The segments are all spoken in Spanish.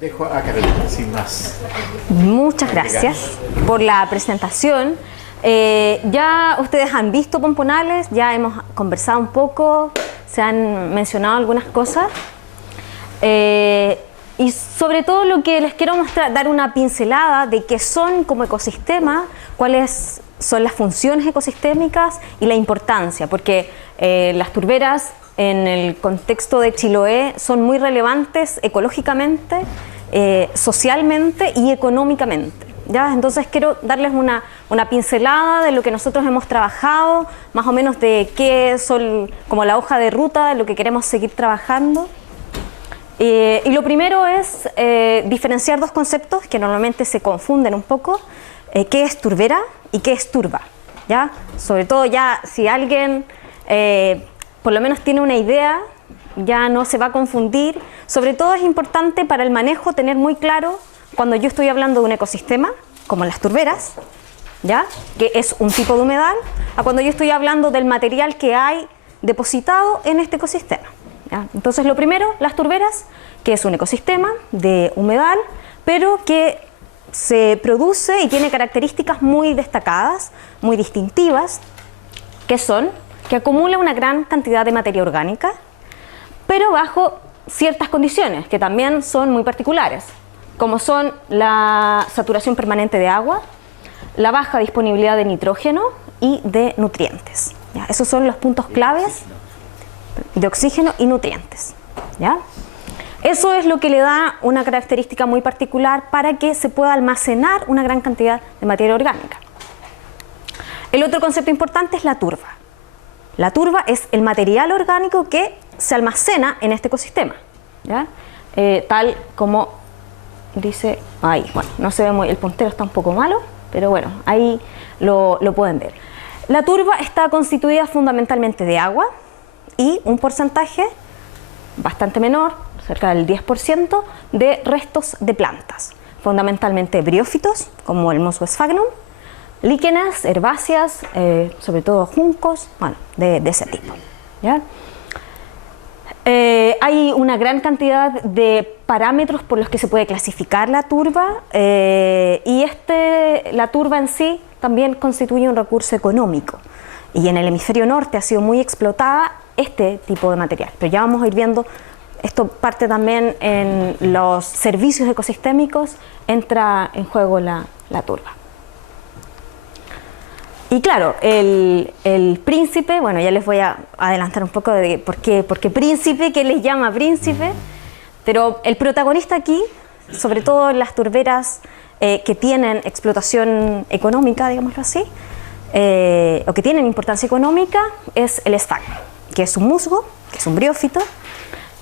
Dejo a Carolina, sin más. Muchas gracias por la presentación. Ya ustedes han visto pomponales, ya hemos conversado un poco, se han mencionado algunas cosas. Y sobre todo lo que les quiero mostrar, dar una pincelada de qué son como ecosistema, cuáles son las funciones ecosistémicas y la importancia, porque las turberas en el contexto de Chiloé son muy relevantes ecológicamente, socialmente y económicamente. ¿Ya? Entonces quiero darles una pincelada de lo que nosotros hemos trabajado, más o menos de qué son como la hoja de ruta de lo que queremos seguir trabajando. Y lo primero es diferenciar dos conceptos que normalmente se confunden un poco, qué es turbera y qué es turba, ¿ya? Sobre todo ya si alguien por lo menos tiene una idea, ya no se va a confundir. Sobre todo es importante para el manejo tener muy claro cuando yo estoy hablando de un ecosistema, como las turberas, ¿ya? Que es un tipo de humedal, a cuando yo estoy hablando del material que hay depositado en este ecosistema. ¿Ya? Entonces lo primero, las turberas, que es un ecosistema de humedal, pero que se produce y tiene características muy destacadas, muy distintivas, que son que acumula una gran cantidad de materia orgánica, pero bajo ciertas condiciones que también son muy particulares, como son la saturación permanente de agua, la baja disponibilidad de nitrógeno y de nutrientes. ¿Ya? Esos son los puntos claves de oxígeno y nutrientes. ¿Ya? Eso es lo que le da una característica muy particular para que se pueda almacenar una gran cantidad de materia orgánica. El otro concepto importante es la turba. La turba es el material orgánico que se almacena en este ecosistema, ¿ya? Tal como dice ahí. Bueno, no se ve muy, el puntero está un poco malo, pero bueno, ahí lo pueden ver. La turba está constituida fundamentalmente de agua y un porcentaje bastante menor, cerca del 10%, de restos de plantas, fundamentalmente briófitos, como el musgo sphagnum, líquenes, herbáceas, sobre todo juncos, bueno, de ese tipo. ¿Ya? Hay una gran cantidad de parámetros por los que se puede clasificar la turba y la turba en sí también constituye un recurso económico. Y en el hemisferio norte ha sido muy explotada este tipo de material. Pero ya vamos a ir viendo, esto parte también en los servicios ecosistémicos, entra en juego la turba. Y claro, el príncipe, bueno, ya les voy a adelantar un poco de por qué príncipe, qué les llama príncipe, pero el protagonista aquí, sobre todo en las turberas que tienen explotación económica, digámoslo así, o que tienen importancia económica, es el sphagnum, que es un musgo, que es un briófito,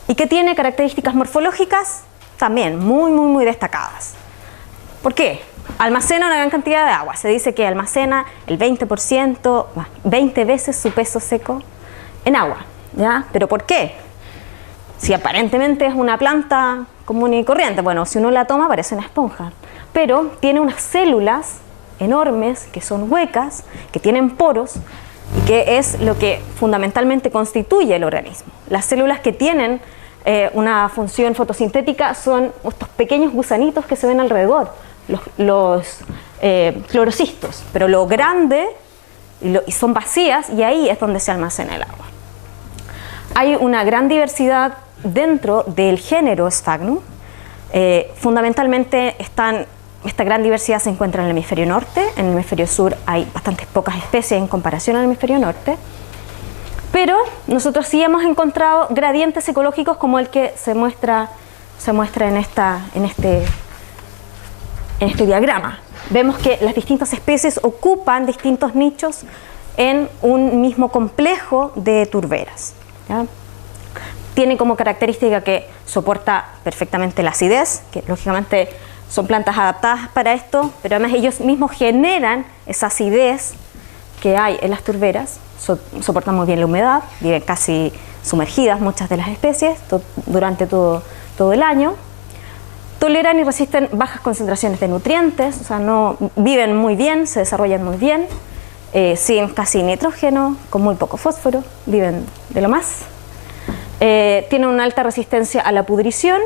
y que tiene características morfológicas también muy destacadas. ¿Por qué? Almacena una gran cantidad de agua, se dice que almacena el 20%, 20 veces su peso seco en agua, ¿ya? ¿Pero por qué? Si aparentemente es una planta común y corriente, bueno, si uno la toma parece una esponja, pero tiene unas células enormes que son huecas, que tienen poros y que es lo que fundamentalmente constituye el organismo. Las células que tienen una función fotosintética son estos pequeños gusanitos que se ven alrededor, los clorocistos, pero lo grande y son vacías y ahí es donde se almacena el agua. Hay una gran diversidad dentro del género Sphagnum. Fundamentalmente esta gran diversidad se encuentra en el hemisferio norte. En el hemisferio sur hay bastantes pocas especies en comparación al hemisferio norte, pero nosotros sí hemos encontrado gradientes ecológicos como el que se muestra en este diagrama. Vemos que las distintas especies ocupan distintos nichos en un mismo complejo de turberas, ¿ya? Tiene como característica que soporta perfectamente la acidez, que lógicamente son plantas adaptadas para esto, pero además ellos mismos generan esa acidez que hay en las turberas, soportan muy bien la humedad, viven casi sumergidas muchas de las especies durante todo el año. Toleran y resisten bajas concentraciones de nutrientes, o sea, no viven muy bien, se desarrollan muy bien, sin casi nitrógeno, con muy poco fósforo, viven de lo más. Tienen una alta resistencia a la pudrición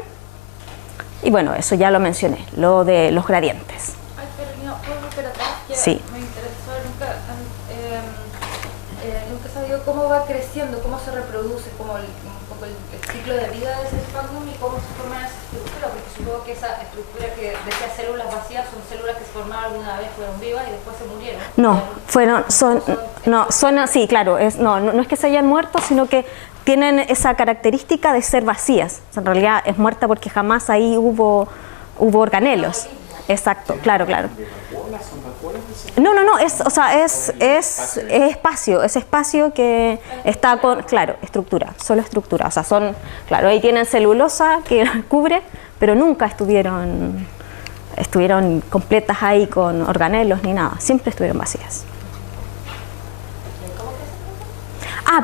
Y bueno, eso ya lo mencioné, lo de los gradientes. Ay, pero no, ¿puedo volver atrás? Que Sí. me interesó, nunca he sabido cómo va creciendo, cómo se reproduce, como un poco el ciclo de vida de ese sphagnum y cómo se forma esa estructura, porque supongo que esa estructura que decía células vacías son células que se formaron alguna vez, fueron vivas y después se murieron. No, sí, claro, no es que se hayan muerto, sino que tienen esa característica de ser vacías. O sea, en realidad es muerta porque jamás ahí hubo organelos. Exacto, claro. No, es espacio que está con, claro, estructura, solo estructura. O sea, claro, ahí tienen celulosa que cubre, pero nunca estuvieron completas ahí con organelos ni nada, siempre estuvieron vacías.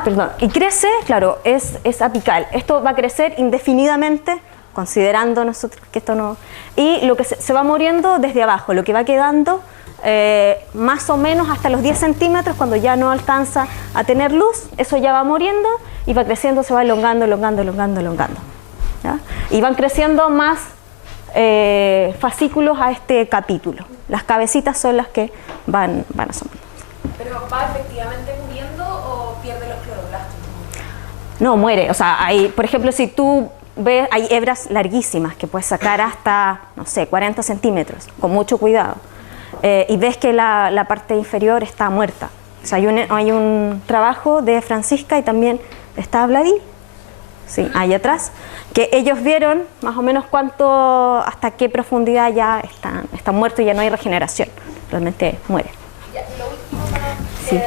Perdón, y crece, claro, es apical. Esto va a crecer indefinidamente, considerando nosotros que esto no... Y lo que se va muriendo desde abajo, lo que va quedando más o menos hasta los 10 centímetros, cuando ya no alcanza a tener luz, eso ya va muriendo y va creciendo, se va elongando. ¿Ya? Y van creciendo más fascículos a este capítulo. Las cabecitas son las que van asomando. ¿Pero va efectivamente muriendo o pierde los cloroplastos? No, muere. O sea, por ejemplo, si tú ves, hay hebras larguísimas que puedes sacar hasta, no sé, 40 centímetros, con mucho cuidado. Y ves que la parte inferior está muerta. O sea, hay un trabajo de Francisca y también está Vladi, sí, ahí atrás, que ellos vieron más o menos hasta qué profundidad ya están muertos y ya no hay regeneración. Realmente muere. Ya, y lo último, Sí.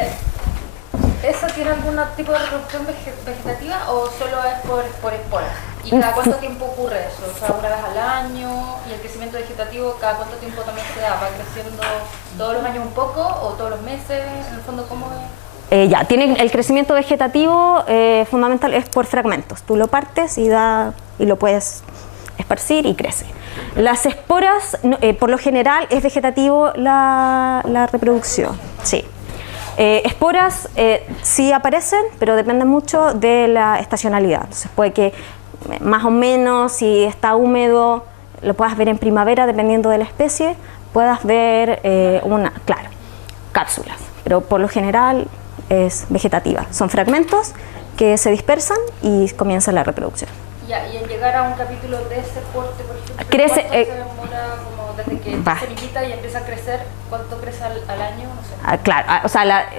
¿eso tiene algún tipo de reproducción vegetativa o solo es por esporas? ¿Y cada cuánto tiempo ocurre eso? O sea, una vez al año, y el crecimiento vegetativo, ¿cada cuánto tiempo también se da? ¿Va creciendo todos los años un poco o todos los meses? En el fondo, ¿cómo es? Tiene el crecimiento vegetativo fundamental es por fragmentos. Tú lo partes y lo puedes esparcir y crece. Las esporas, por lo general, es vegetativo la reproducción. Sí. Esporas sí aparecen, pero depende mucho de la estacionalidad. Entonces puede que más o menos, si está húmedo, lo puedas ver en primavera, dependiendo de la especie, puedas ver cápsulas, pero por lo general es vegetativa. Son fragmentos que se dispersan y comienza la reproducción. Ya, y en llegar a un capítulo de ese porte, por ejemplo, Crece, ¿cuánto se demora como desde que va. se semillita y empieza a crecer? ¿Cuánto crece al año? No sé. Claro, o sea,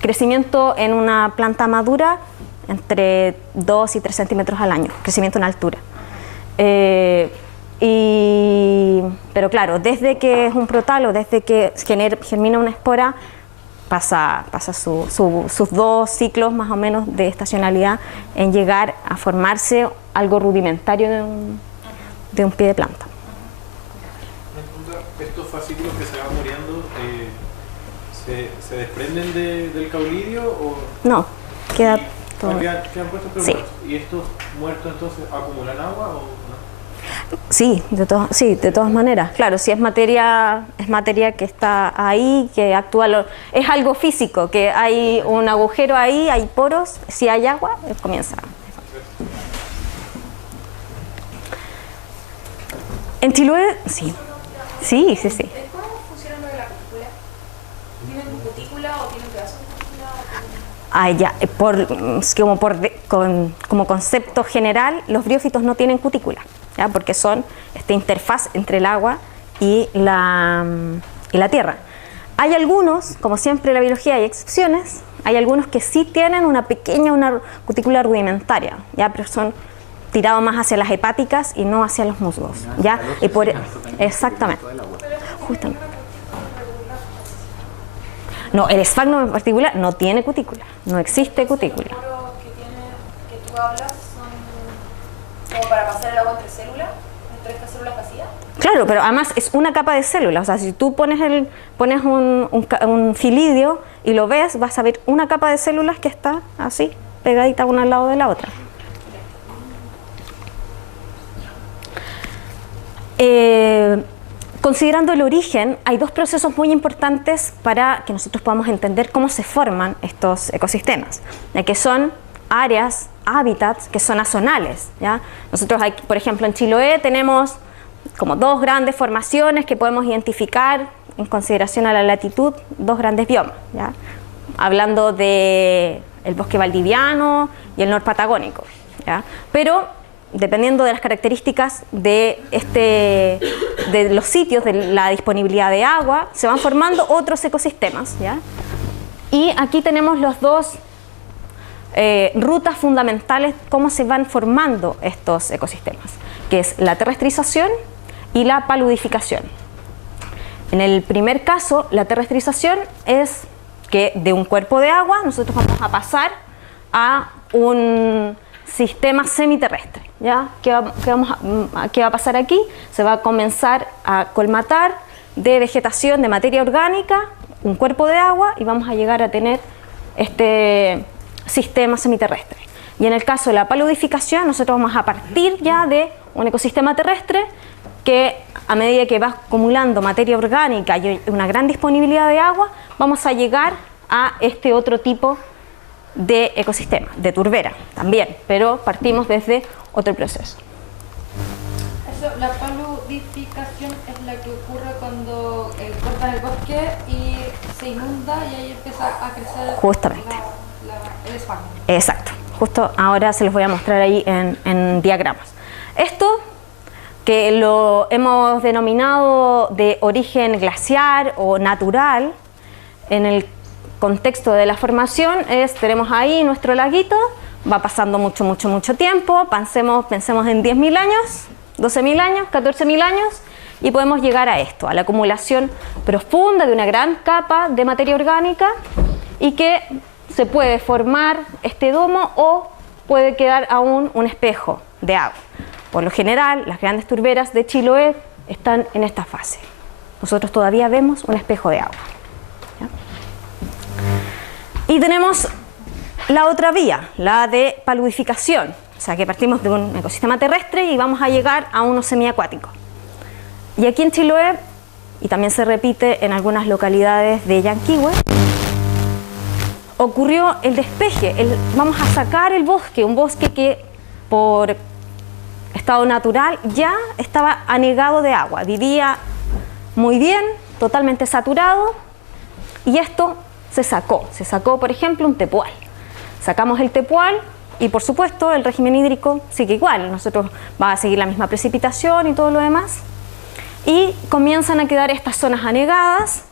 crecimiento en una planta madura entre 2 y 3 centímetros al año, crecimiento en altura. Pero claro, desde que es un protalo, desde que germina una espora, pasa sus 2 ciclos más o menos de estacionalidad en llegar a formarse algo rudimentario de un pie de planta. ¿Estos fascículos que se van muriendo se desprenden del caulidio o...? No, queda todo. ¿Quedan puestos pero Sí. muertos? ¿Y estos muertos entonces acumulan agua o no? Sí, de todas maneras. Claro, si es materia que está ahí, que actúa, es algo físico, que hay un agujero ahí, hay poros, si hay agua, comienza. En Chiloé, sí. Sí. ¿Cómo funciona lo de la cutícula? ¿Tienen cutícula o tienen pedazos de cutícula? Como concepto general, los briófitos no tienen cutícula, ¿ya? Porque son esta interfaz entre el agua y la tierra. Hay algunos, como siempre en la biología hay excepciones, hay algunos que sí tienen una cutícula rudimentaria, ¿ya? Pero son tirados más hacia las hepáticas y no hacia los musgos, ¿ya? Exactamente. Justamente. No, el esfagno en particular no tiene cutícula, no existe cutícula. ¿Los poros que tú hablas son como para pasar el agua entre células, entre estas células vacías? Claro, pero además es una capa de células, o sea, si tú pones un filidio y lo ves, vas a ver una capa de células que está así, pegadita una al lado de la otra. Considerando el origen, hay 2 procesos muy importantes para que nosotros podamos entender cómo se forman estos ecosistemas, ya que son áreas, hábitats que son azonales, ¿ya? Nosotros, por ejemplo, en Chiloé tenemos como dos grandes formaciones que podemos identificar en consideración a la latitud, dos grandes biomas, ¿ya? Hablando del bosque valdiviano y el norpatagónico, ¿ya? Pero dependiendo de las características de los sitios, de la disponibilidad de agua, se van formando otros ecosistemas, ¿ya? Y aquí tenemos los dos rutas fundamentales, cómo se van formando estos ecosistemas, que es la terrestrización y la paludificación. En el primer caso, la terrestrización es que de un cuerpo de agua nosotros vamos a pasar a un sistema semiterrestre, ¿ya? ¿Qué va a pasar aquí? Se va a comenzar a colmatar de vegetación, de materia orgánica, un cuerpo de agua, y vamos a llegar a tener este sistema semiterrestre. Y en el caso de la paludificación, nosotros vamos a partir ya de un ecosistema terrestre que, a medida que va acumulando materia orgánica y una gran disponibilidad de agua, vamos a llegar a este otro tipo de ecosistema, de turbera también, pero partimos desde otro proceso. Eso, la paludificación es la que ocurre cuando cortan el bosque y se inunda y ahí empieza a crecer justamente el esfagno. Exacto, justo ahora se los voy a mostrar ahí en diagramas. Esto, que lo hemos denominado de origen glaciar o natural, en el contexto de la formación tenemos ahí nuestro laguito, va pasando mucho tiempo, pensemos en 10.000 años, 12.000 años, 14.000 años, y podemos llegar a esto, a la acumulación profunda de una gran capa de materia orgánica, y que se puede formar este domo o puede quedar aún un espejo de agua. Por lo general, las grandes turberas de Chiloé están en esta fase. Nosotros todavía vemos un espejo de agua, ¿ya? Y tenemos la otra vía, la de paludificación, o sea que partimos de un ecosistema terrestre y vamos a llegar a uno semiacuático. Y aquí en Chiloé, y también se repite en algunas localidades de Yanquihue, ocurrió el despeje, vamos a sacar el bosque, un bosque que por estado natural ya estaba anegado de agua, vivía muy bien, totalmente saturado, y esto se sacó por ejemplo un tepual. Sacamos el tepual y por supuesto el régimen hídrico sigue igual, nosotros va a seguir la misma precipitación y todo lo demás, y comienzan a quedar estas zonas anegadas,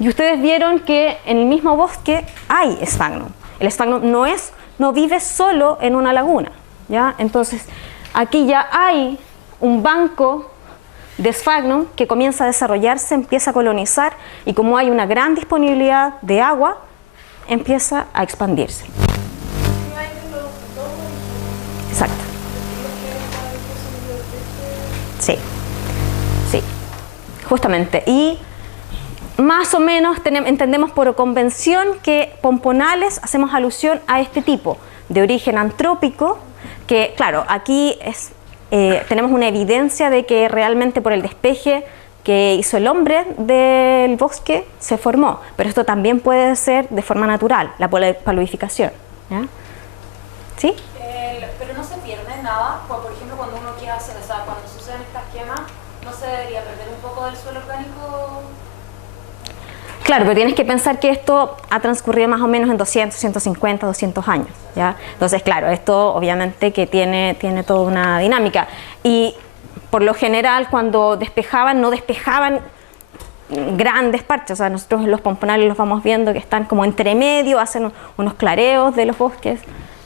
y ustedes vieron que en el mismo bosque hay esfagno. El esfagno no vive solo en una laguna, ¿ya? Entonces aquí ya hay un banco de esfagno que comienza a desarrollarse, empieza a colonizar, y como hay una gran disponibilidad de agua, empieza a expandirse. Exacto. Sí, justamente. Y más o menos entendemos por convención que Pomponales hacemos alusión a este tipo de origen antrópico, que claro, aquí tenemos una evidencia de que realmente por el despeje que hizo el hombre del bosque se formó, pero esto también puede ser de forma natural, la paludificación, ¿ya? ¿Sí? Pero no se pierde nada, por ejemplo cuando uno quiere hacer, o sea, cuando suceden estas quemas, ¿no se debería perder un poco del suelo orgánico? Claro, pero tienes que pensar que esto ha transcurrido más o menos en 200, 150, 200 años, ¿ya? Entonces, claro, esto obviamente que tiene toda una dinámica. Y por lo general, cuando despejaban, no despejaban grandes parches. O sea, nosotros en los pomponales los vamos viendo que están como entre medio, hacen unos clareos de los bosques.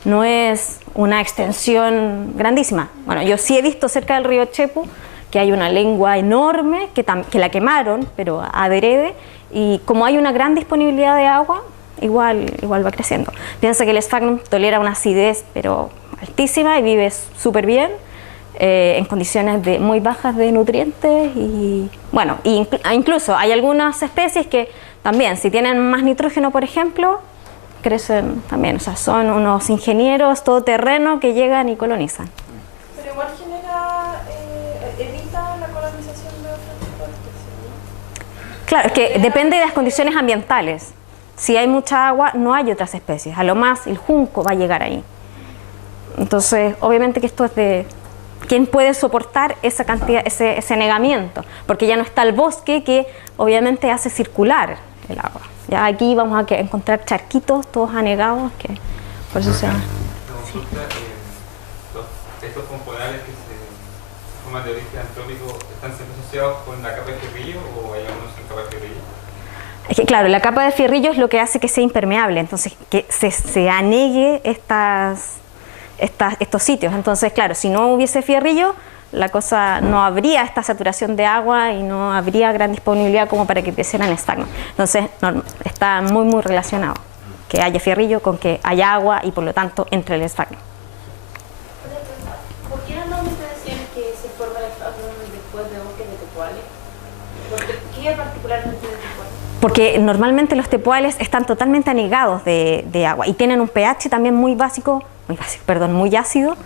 No es una extensión grandísima. Bueno, yo sí he visto cerca del río Chepu que hay una lengua enorme que la quemaron, pero adherede, y como hay una gran disponibilidad de agua, igual va creciendo. Piensa que el esfagno tolera una acidez pero altísima y vive súper bien en condiciones muy bajas de nutrientes, y bueno, incluso hay algunas especies que también, si tienen más nitrógeno, por ejemplo, crecen también. O sea, son unos ingenieros todoterreno que llegan y colonizan. Pero igual evita la colonización de otro tipo de especies, ¿no? Claro, es que depende de las condiciones ambientales. Si hay mucha agua, no hay otras especies. A lo más, el junco va a llegar ahí. Entonces, obviamente que esto es de quién puede soportar esa cantidad, ese anegamiento, porque ya no está el bosque que obviamente hace circular el agua. Ya aquí vamos a encontrar charquitos todos anegados, que por eso se llama. Estos componentes que se forman de origen antrópico, ¿están siempre asociados con la capa de fierrillo o hay algunos sin capa de fierrillo? Es que claro, la capa de fierrillo es lo que hace que sea impermeable, entonces que se anegue estos sitios. Entonces, claro, si no hubiese fierrillo, la cosa no habría esta saturación de agua y no habría gran disponibilidad como para que crecieran estagnos. Entonces, está muy, muy relacionado que haya fierrillo con que haya agua y por lo tanto entre el estagno. ¿Por qué normalmente decían que se forma el estagno después de bosques de tepuales? ¿Qué es particularmente de tepuales? Porque normalmente los tepuales están totalmente anegados de agua y tienen un pH también muy ácido,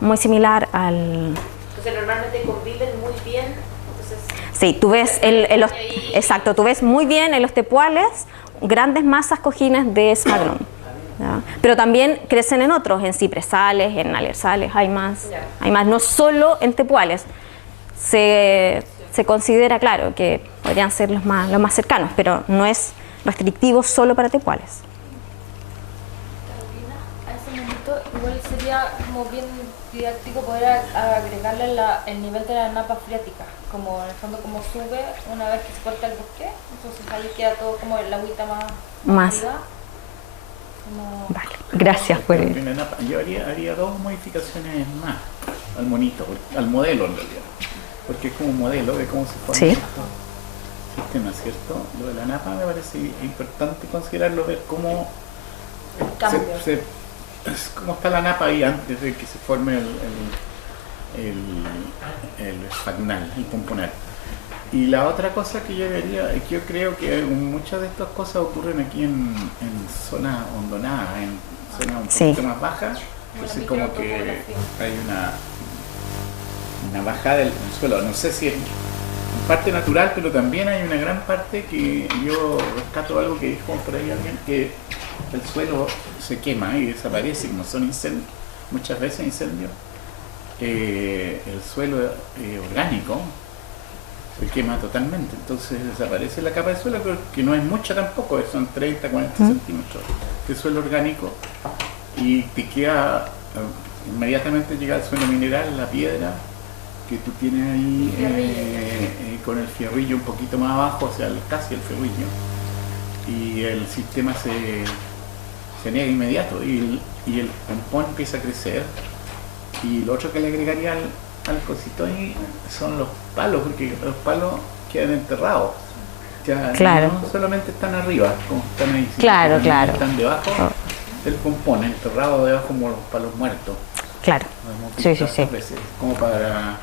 muy similar al... Entonces normalmente conviven muy bien. Entonces, sí, tú ves, exacto, tú ves muy bien en los tepuales grandes masas cojines de sphagnum, ¿ya? Pero también crecen en otros, en cipresales, en alersales, hay más, no solo en tepuales. Se considera, claro, que podrían ser los más cercanos, pero no es restrictivo solo para tepuales. a ese momento igual sería como bien didáctico poder agregarle el nivel de la napa freática, como en el fondo como sube una vez que se corta el bosque, entonces ahí queda todo como el agüita más arriba. Vale, gracias por ello. Yo haría dos modificaciones más al monito, al modelo en realidad, porque es como un modelo de cómo se forma este sistema, ¿cierto? Lo de la napa me parece importante considerarlo, ver cómo cómo está la napa ahí antes de que se forme el esfagnal, el pomponal. Y la otra cosa que yo vería es que yo creo que muchas de estas cosas ocurren aquí en zonas hondonadas, en zonas un poquito más bajas, entonces como que hay una bajada del suelo, no sé si es en parte natural, pero también hay una gran parte que yo rescato algo que dijo por ahí alguien, que el suelo se quema y desaparece, como son incendios, muchas veces incendios, el suelo orgánico se quema totalmente, entonces desaparece la capa de suelo, que no es mucha tampoco, son 30, 40 centímetros de suelo orgánico, y te queda, inmediatamente llega el suelo mineral, la piedra que tú tienes ahí con el fierrillo un poquito más abajo, o sea, casi el fierrillo, y el sistema se niega inmediato y el pompón empieza a crecer. Y lo otro que le agregaría al cosito ahí son los palos, porque los palos quedan enterrados. Ya no solamente están arriba, como están ahí, claro. Están debajo del pompón, enterrados debajo como los palos muertos. Claro, sí. Veces, como para...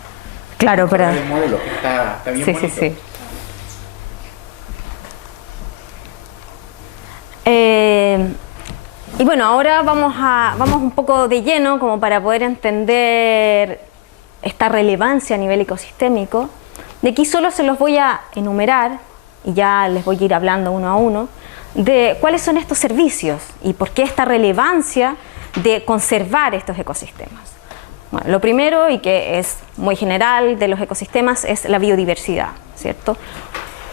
Claro, para el modelo, que está bien bonito. Sí. Y bueno, ahora vamos un poco de lleno como para poder entender esta relevancia a nivel ecosistémico. De aquí solo se los voy a enumerar y ya les voy a ir hablando uno a uno de cuáles son estos servicios y por qué esta relevancia de conservar estos ecosistemas. Bueno, lo primero, y que es muy general de los ecosistemas, es la biodiversidad, ¿cierto?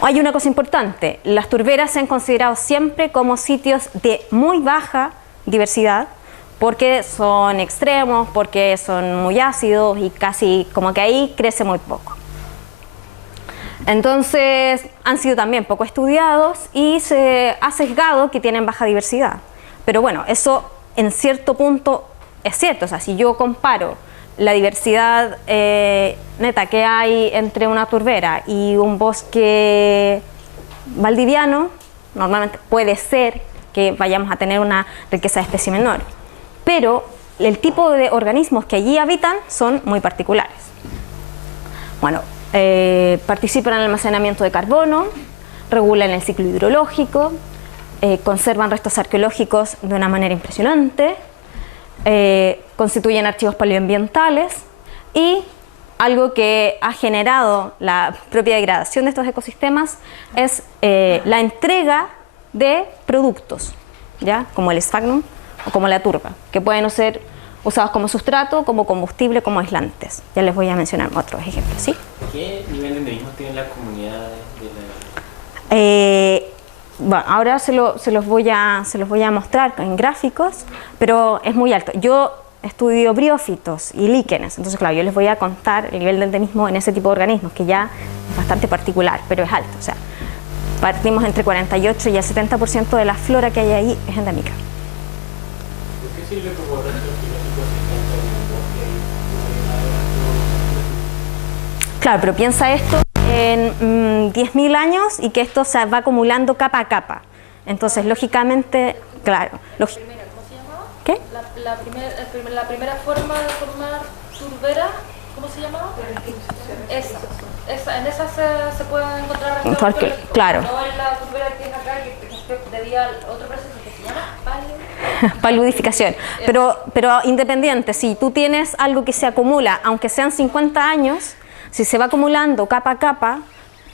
Hay una cosa importante, las turberas se han considerado siempre como sitios de muy baja diversidad porque son extremos, porque son muy ácidos y casi como que ahí crece muy poco. Entonces han sido también poco estudiados y se ha sesgado que tienen baja diversidad. Pero bueno, eso en cierto punto es cierto, o sea, si yo comparo la diversidad neta que hay entre una turbera y un bosque valdiviano, normalmente puede ser que vayamos a tener una riqueza de especie menor, pero el tipo de organismos que allí habitan son muy particulares. Bueno, participan en el almacenamiento de carbono, regulan el ciclo hidrológico, conservan restos arqueológicos de una manera impresionante, constituyen archivos paleoambientales y algo que ha generado la propia degradación de estos ecosistemas es la entrega de productos, ¿ya? Como el sphagnum o como la turba, que pueden ser usados como sustrato, como combustible, como aislantes. Ya les voy a mencionar otros ejemplos, ¿sí? ¿Qué nivel de endemismo tienen las comunidades Bueno, ahora se los voy a mostrar en gráficos, pero es muy alto. Yo estudio briófitos y líquenes, entonces claro, yo les voy a contar el nivel de endemismo en ese tipo de organismos, que ya es bastante particular, pero es alto. O sea, partimos entre 48 y el 70% de la flora que hay ahí es endémica. ¿Por qué sirve como restos biológicos en Claro, pero piensa esto en 10.000 años y que esto se va acumulando capa a capa. Entonces, lógicamente, claro. ¿Cómo se llamaba? ¿Qué? La primera forma de formar turbera, ¿cómo se llamaba? En esa se pueden encontrar restos biológicos. Claro. No en la turbera que es acá, que debía al otro proceso que se llama paludificación. Pero independiente, si tú tienes algo que se acumula, aunque sean 50 años, si se va acumulando capa a capa,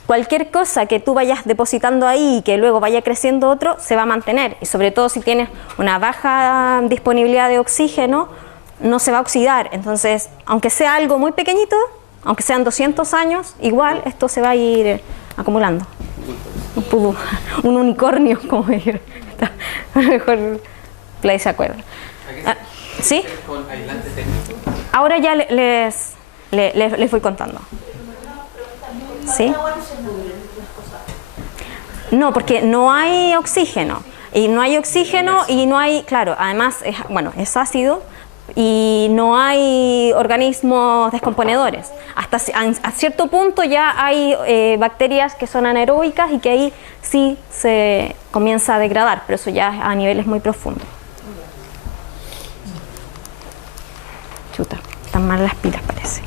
cualquier cosa que tú vayas depositando ahí y que luego vaya creciendo otro, se va a mantener. Y sobre todo si tienes una baja disponibilidad de oxígeno, no se va a oxidar. Entonces, aunque sea algo muy pequeñito, aunque sean 200 años, igual esto se va a ir acumulando. Un unicornio, como dijeron. Mejor Play se acuerda. ¿Sí? con aislantes técnicos? Ahora ya les voy contando. ¿Sí? No, porque no hay oxígeno. Y no hay oxígeno y no hay, claro, además, es ácido y no hay organismos descomponedores. Hasta a cierto punto ya hay bacterias que son anaeróbicas y que ahí sí se comienza a degradar, pero eso ya es a niveles muy profundos. Chuta, están mal las pilas parece.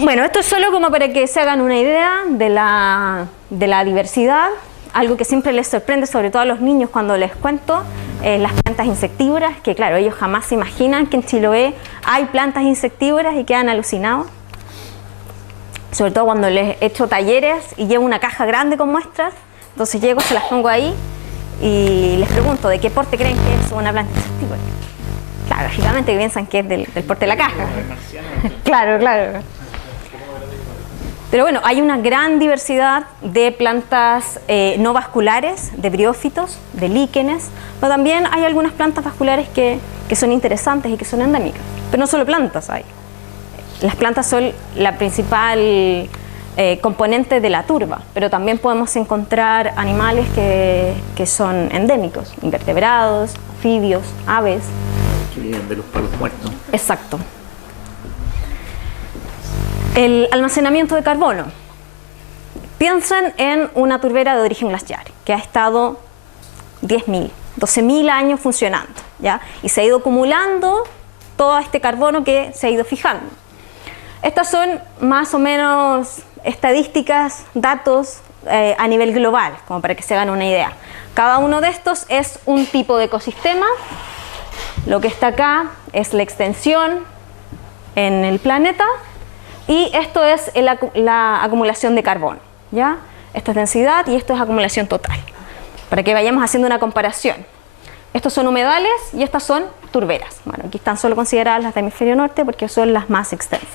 Bueno, esto es solo como para que se hagan una idea de la diversidad. Algo que siempre les sorprende, sobre todo a los niños cuando les cuento, las plantas insectívoras, que claro, ellos jamás se imaginan que en Chiloé hay plantas insectívoras y quedan alucinados. Sobre todo cuando les he hecho talleres y llevo una caja grande con muestras, entonces llego, se las pongo ahí y les pregunto de qué porte creen que es una planta insectívora. Claro, lógicamente que piensan que es del porte de la caja. Claro. Pero bueno, hay una gran diversidad de plantas no vasculares, de briófitos, de líquenes, pero también hay algunas plantas vasculares que son interesantes y que son endémicas. Pero no solo plantas hay. Las plantas son la principal componente de la turba, pero también podemos encontrar animales que son endémicos, invertebrados, anfibios, aves. Que vienen de los palos muertos. Exacto. El almacenamiento de carbono. Piensen en una turbera de origen glaciar que ha estado 10.000, 12.000 años funcionando, ¿ya? Y se ha ido acumulando todo este carbono que se ha ido fijando. Estas son más o menos estadísticas, datos a nivel global, como para que se hagan una idea. Cada uno de estos es un tipo de ecosistema. Lo que está acá es la extensión en el planeta y esto es la acumulación de carbono, ¿ya? Esto es densidad y esto es acumulación total, para que vayamos haciendo una comparación. Estos son humedales y estas son turberas. Bueno, aquí están solo consideradas las del hemisferio norte porque son las más extensas.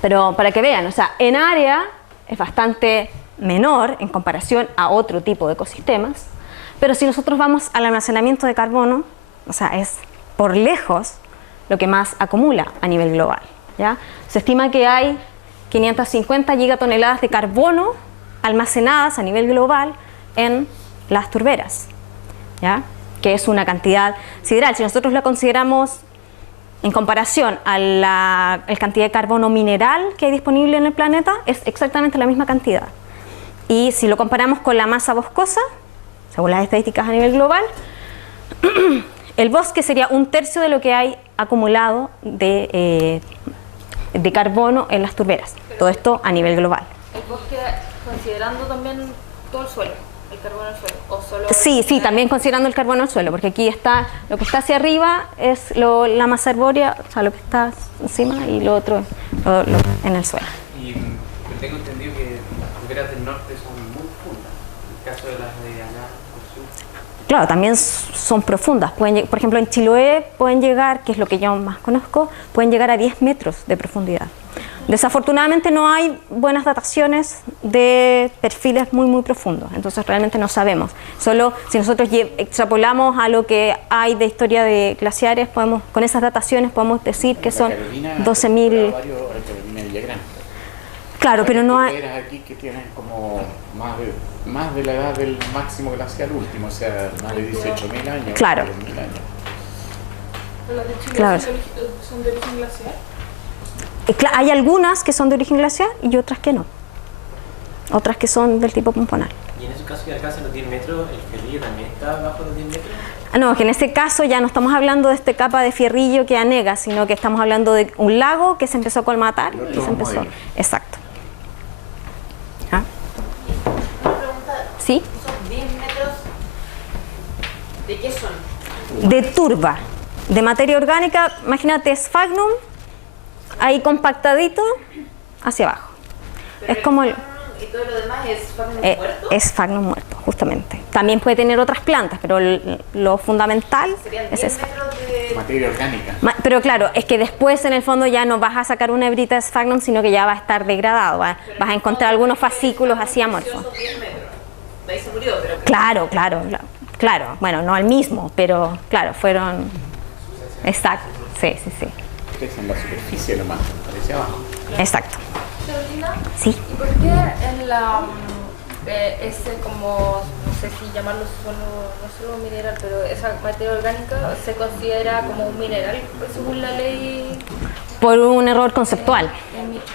Pero para que vean, o sea, en área es bastante menor en comparación a otro tipo de ecosistemas, pero si nosotros vamos al almacenamiento de carbono, o sea, es por lejos lo que más acumula a nivel global, ¿ya? Se estima que hay 550 gigatoneladas de carbono almacenadas a nivel global en las turberas, ¿ya? Que es una cantidad sideral. Si nosotros la consideramos en comparación a la cantidad de carbono mineral que hay disponible en el planeta, es exactamente la misma cantidad. Y si lo comparamos con la masa boscosa, según las estadísticas a nivel global, el bosque sería 1/3 de lo que hay acumulado de carbono en las turberas. Todo esto a nivel global. ¿El bosque considerando también todo el suelo, el carbono del suelo? ¿O solo Sí, también considerando el carbono del suelo, porque aquí está, lo que está hacia arriba es la masa arbórea, o sea, lo que está encima, y lo otro en el suelo. Y tengo entendido que las turberas del norte son muy profundas, en el caso de las de allá al sur. Claro, también son profundas. Por ejemplo, en Chiloé pueden llegar, que es lo que yo más conozco, pueden llegar a 10 metros de profundidad. Desafortunadamente no hay buenas dataciones de perfiles muy profundos, entonces realmente no sabemos. Solo si nosotros extrapolamos a lo que hay de historia de glaciares, con esas dataciones podemos decir que son 12.000... Claro, pero no hay... aquí que tienen como más de la edad del máximo glacial último, o sea, más de 18.000 años. Claro. 2.000 años. ¿Pero las de Chile Claro. son de origen glaciar? Hay algunas que son de origen glaciar y otras que no. Otras que son del tipo pomponal. Y en esos casos que alcanzan los 10 metros, ¿el fierrillo también está bajo los 10 metros? No, que en este caso ya no estamos hablando de esta capa de fierrillo que anega, sino que estamos hablando de un lago que se empezó a colmatar y se empezó. Modelo. Exacto. ¿Ah? Una pregunta, ¿Sí? ¿son 10 metros? ¿De qué son? De turba, de materia orgánica, imagínate sphagnum, ahí compactadito hacia abajo. Pero Es como el... ¿Y todo lo demás es sphagnum muerto? Es sphagnum muerto, justamente. También puede tener otras plantas, pero lo fundamental Serían es 10 eso. metros de... Materia orgánica. Pero claro, es que después en el fondo ya no vas a sacar una hebrita de sphagnum, sino que ya va a estar degradado. Vas a encontrar algunos fascículos así amorfos. Son 10 metros. De ahí se murió, pero... Claro. Bueno, no al mismo, pero claro, fueron... Exacto, sí. Es en la superficie nomás, hacia abajo. Exacto. Carolina, Sí. ¿y por qué en la ese como, no sé si llamarlo solo mineral, pero esa materia orgánica se considera como un mineral según la ley? Por un error conceptual.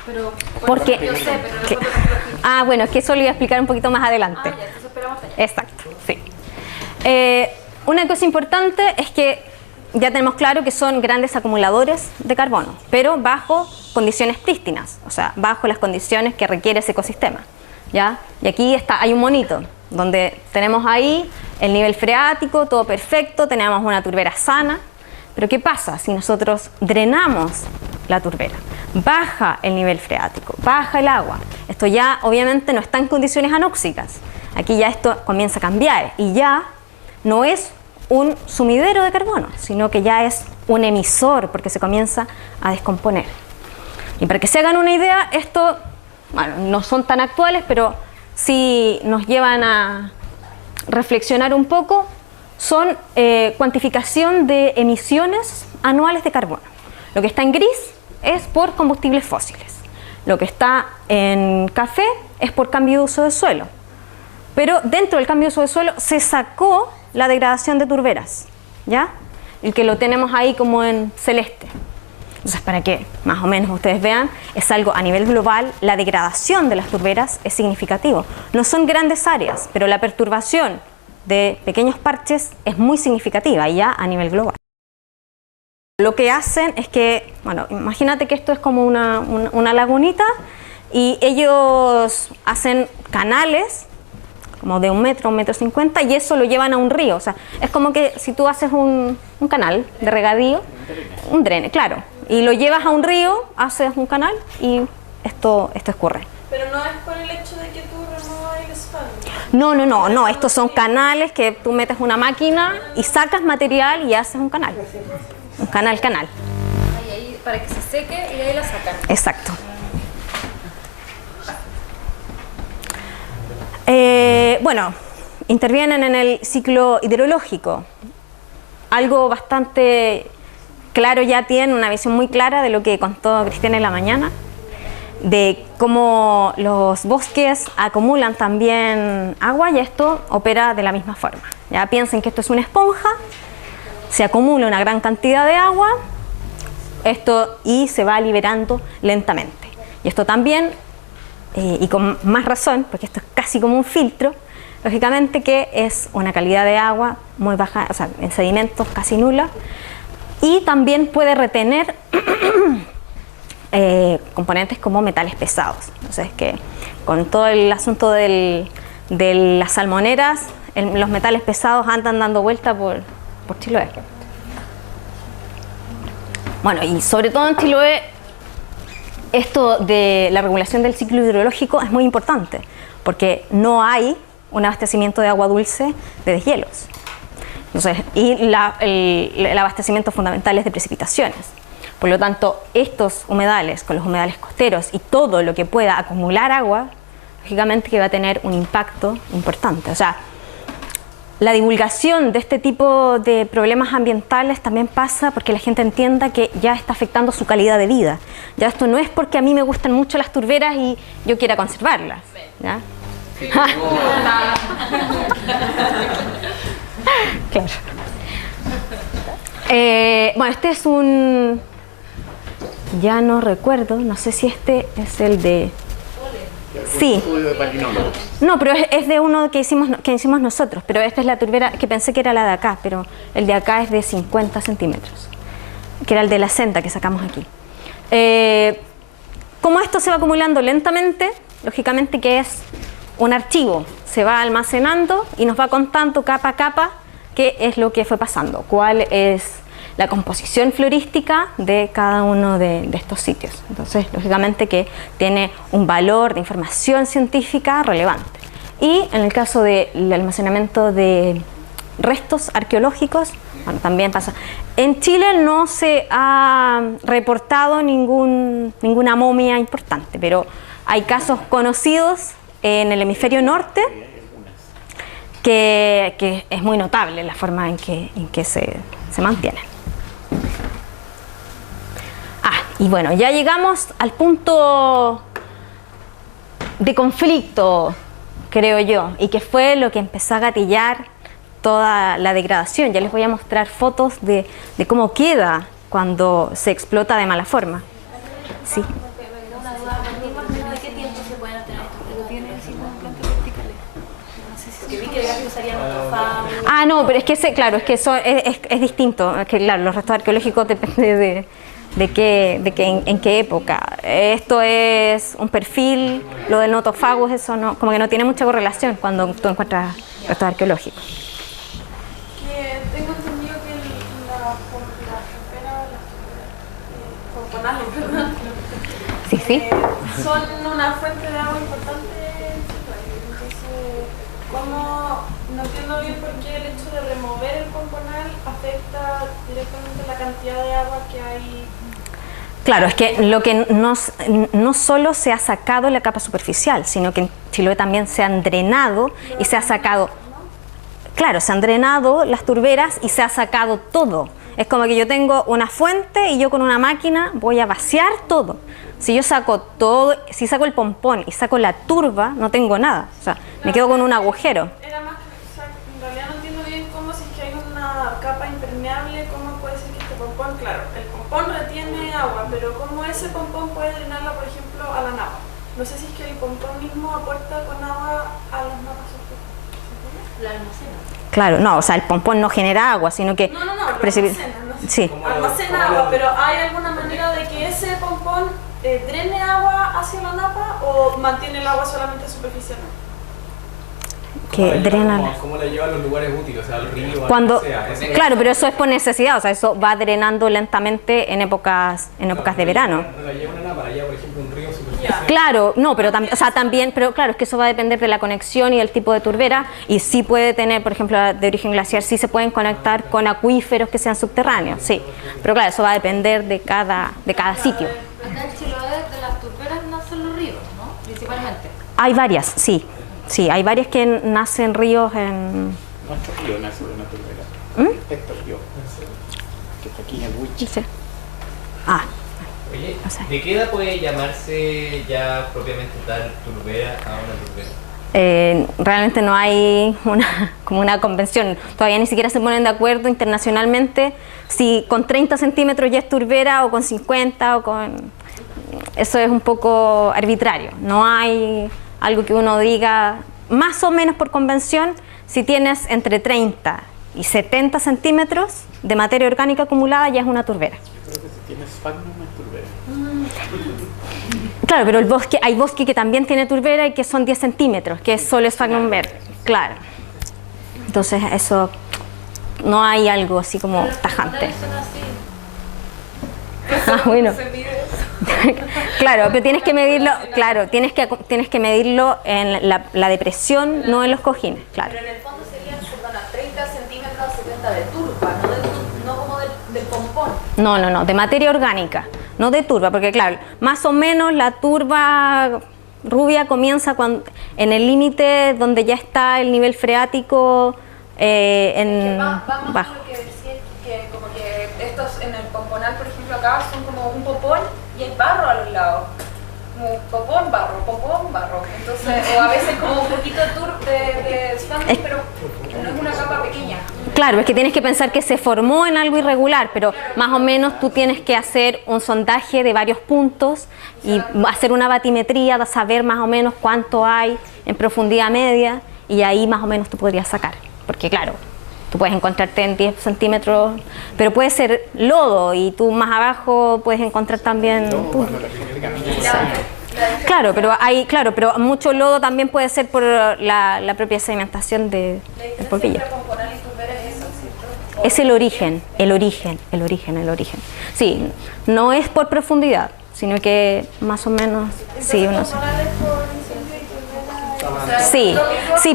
Pero, Porque- yo sé, pero que- nosotros no lo Bueno, es que eso lo voy a explicar un poquito más adelante. ya, entonces esperamos allá. Exacto, sí. Una cosa importante es que ya tenemos claro que son grandes acumuladores de carbono, pero bajo condiciones prístinas, o sea, bajo las condiciones que requiere ese ecosistema, ¿ya? Y aquí hay un monito, donde tenemos ahí el nivel freático, todo perfecto, tenemos una turbera sana, pero ¿qué pasa si nosotros drenamos la turbera? Baja el nivel freático, baja el agua. Esto ya obviamente no está en condiciones anóxicas. Aquí ya esto comienza a cambiar y ya no es un sumidero de carbono, sino que ya es un emisor porque se comienza a descomponer. Y para que se hagan una idea, esto, bueno, no son tan actuales, pero sí nos llevan a reflexionar un poco, son cuantificación de emisiones anuales de carbono. Lo que está en gris es por combustibles fósiles. Lo que está en café es por cambio de uso de suelo. Pero dentro del cambio de uso de suelo se sacó la degradación de turberas, ¿ya? El que lo tenemos ahí como en celeste. Entonces, para que más o menos ustedes vean, es algo a nivel global, la degradación de las turberas es significativo. No son grandes áreas, pero la perturbación de pequeños parches es muy significativa ya a nivel global. Lo que hacen es que, bueno, imagínate que esto es como una lagunita y ellos hacen canales como de 1 metro, 1,50 m, y eso lo llevan a un río. O sea, es como que si tú haces un canal de regadío, un drene, claro, y lo llevas a un río, haces un canal y esto escurre. Pero no es por el hecho de que tú remuevas el sphagnum. No, estos son canales que tú metes una máquina y sacas material y haces un canal. Un canal. Ahí para que se seque y de ahí la sacan. Exacto. Bueno, intervienen en el ciclo hidrológico. Algo bastante claro ya tienen, una visión muy clara de lo que contó Cristiana en la mañana, de cómo los bosques acumulan también agua y esto opera de la misma forma. Ya piensen que esto es una esponja, se acumula una gran cantidad de agua y se va liberando lentamente. Y esto también, y con más razón, porque esto es casi como un filtro, lógicamente que es una calidad de agua muy baja, o sea, en sedimentos casi nula, y también puede retener componentes como metales pesados. Entonces, que con todo el asunto de las salmoneras, los metales pesados andan dando vuelta por Chiloé. Bueno, y sobre todo en Chiloé, esto de la regulación del ciclo hidrológico es muy importante, porque no hay un abastecimiento de agua dulce de deshielos. Entonces, y el abastecimiento fundamental es de precipitaciones. Por lo tanto, estos humedales con los humedales costeros y todo lo que pueda acumular agua, lógicamente que va a tener un impacto importante. O sea, la divulgación de este tipo de problemas ambientales también pasa porque la gente entienda que ya está afectando su calidad de vida. Ya esto no es porque a mí me gustan mucho las turberas y yo quiera conservarlas, ¿ya? Claro. Bueno, este es un... Ya no recuerdo, no sé si este es el de... Sí. No, pero es de uno que hicimos nosotros, pero esta es la turbera que pensé que era la de acá, pero el de acá es de 50 centímetros, que era el de la senda que sacamos aquí. Como esto se va acumulando lentamente, lógicamente que es un archivo, se va almacenando y nos va contando capa a capa qué es lo que fue pasando, cuál es la composición florística de cada uno de estos sitios. Entonces, lógicamente que tiene un valor de información científica relevante. Y en el caso del almacenamiento de restos arqueológicos, bueno, también pasa. En Chile no se ha reportado ninguna momia importante, pero hay casos conocidos en el hemisferio norte que es muy notable la forma en que se mantienen. Y bueno, ya llegamos al punto de conflicto, creo yo, y que fue lo que empezó a gatillar toda la degradación. Ya les voy a mostrar fotos de cómo queda cuando se explota de mala forma. Sí. No, pero es que claro, es que eso es distinto. Es que claro, los restos arqueológicos depende en qué época. Esto es un perfil, lo del Nothofagus, eso no, como que no tiene mucha correlación cuando tú encuentras restos arqueológicos. Que tengo entendido que las pomponales, ¿verdad? Sí. Son una fuente de agua importante. Entonces, no entiendo bien por qué el hecho de remover el pomponal afecta directamente la cantidad de agua que hay. Claro, es que lo que no solo se ha sacado la capa superficial, sino que en Chiloé también se han drenado y se ha sacado. Claro, se han drenado las turberas y se ha sacado todo. Es como que yo tengo una fuente y yo con una máquina voy a vaciar todo. Si yo saco todo, si saco el pompón y saco la turba, no tengo nada. O sea, me quedo con un agujero. Era más que, o sea, en realidad no entiendo bien cómo, si es que hay una capa impermeable, cómo puede ser que este pompón, claro, el pompón retiene agua, pero cómo ese pompón puede drenarla, por ejemplo, a la napa. No sé si es que el pompón mismo aporta con agua a las napas. La almacena. Claro, no, o sea, el pompón no genera agua, sino que... No, almacena, no sé. Sí. Almacena agua, pero ¿hay alguna manera de que ese pompón drene agua hacia la napa o mantiene el agua solamente superficialmente? Que drena. ¿Cómo la lleva a los lugares útiles? O sea, al río, cuando, sea. claro, pero eso es por necesidad, o sea, eso va drenando lentamente en épocas de verano. No la lleva una napa, la lleva, por ejemplo, un río superficial. Claro, no, pero también, o sea, también, pero claro, es que eso va a depender de la conexión y del tipo de turbera, y sí puede tener, por ejemplo, de origen glaciar, sí se pueden conectar con acuíferos que sean subterráneos, sí, pero claro, eso va a depender de cada sitio. Acá en Chiloé de las turberas nacen los ríos, ¿no? Principalmente. Hay varias, sí, hay varias que nacen ríos en... Nuestro río nace de una turbera. Este río, que está aquí en el Huiche. Sí. Oye, O sea. ¿de qué edad puede llamarse ya propiamente tal turbera a una turbera? Realmente no hay como una convención, todavía ni siquiera se ponen de acuerdo internacionalmente si con 30 centímetros ya es turbera o con 50 o con... Eso es un poco arbitrario, no hay algo que uno diga más o menos por convención. Si tienes entre 30 y 70 centímetros de materia orgánica acumulada ya es una turbera. Yo creo que si tienes sphagnum es turbera. Claro, pero hay bosque que también tiene turbera y que son 10 centímetros, que es solo sphagnum verde. Claro. Entonces eso no hay algo así como tajante. Bueno. Claro, pero tienes que medirlo, claro, tienes que medirlo en la depresión, no en los cojines, claro. Pero en el fondo serían, 30 centímetros, 70 No, de materia orgánica, no de turba, porque claro, más o menos la turba rubia comienza en el límite donde ya está el nivel freático en va más bajo. lo que decía, que como que estos en el pomponal, por ejemplo, acá son como un popón y hay barro a los lados. Como popón, barro. Entonces, o a veces como un poquito de spandex, pero no es una capa pequeña. Claro, es que tienes que pensar que se formó en algo irregular, pero más o menos tú tienes que hacer un sondaje de varios puntos y hacer una batimetría, de saber más o menos cuánto hay en profundidad media, y ahí más o menos tú podrías sacar. Porque claro, tú puedes encontrarte en 10 centímetros, pero puede ser lodo, y tú más abajo puedes encontrar también... Claro, pero mucho lodo también puede ser por la propia sedimentación del polvillo. Es el origen. Sí, no es por profundidad, sino que más o menos, sí, uno sí,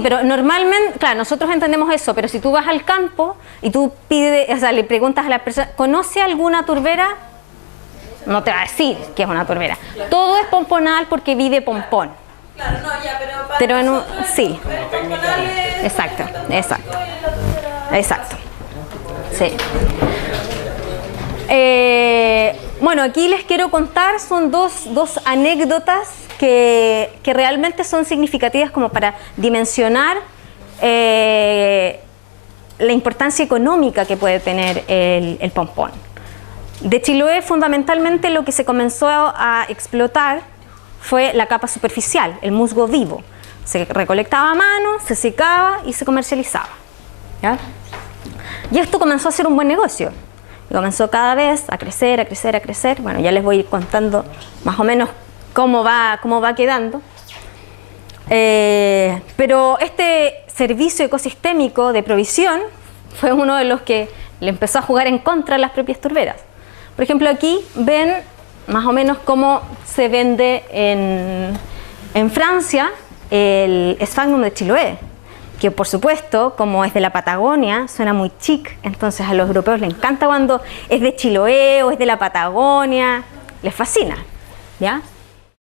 pero normalmente, claro, nosotros entendemos eso, pero si tú vas al campo y tú le preguntas a la persona, ¿conoce alguna turbera? No te va a decir que es una turbera. Todo es pomponal porque vive pompón. Claro, no, ya, pero en un, sí. Exacto. Sí. Bueno, aquí les quiero contar, son dos anécdotas que realmente son significativas como para dimensionar la importancia económica que puede tener el pompón. De Chiloé, fundamentalmente, lo que se comenzó a explotar fue la capa superficial, el musgo vivo. Se recolectaba a mano, se secaba y se comercializaba, ¿ya? Y esto comenzó a ser un buen negocio. Y comenzó cada vez a crecer. Bueno, ya les voy a ir contando más o menos cómo va quedando. Pero este servicio ecosistémico de provisión fue uno de los que le empezó a jugar en contra a las propias turberas. Por ejemplo, aquí ven más o menos cómo se vende en Francia el Sphagnum de Chiloé, que por supuesto, como es de la Patagonia, suena muy chic, entonces a los europeos les encanta cuando es de Chiloé o es de la Patagonia, les fascina, ¿ya?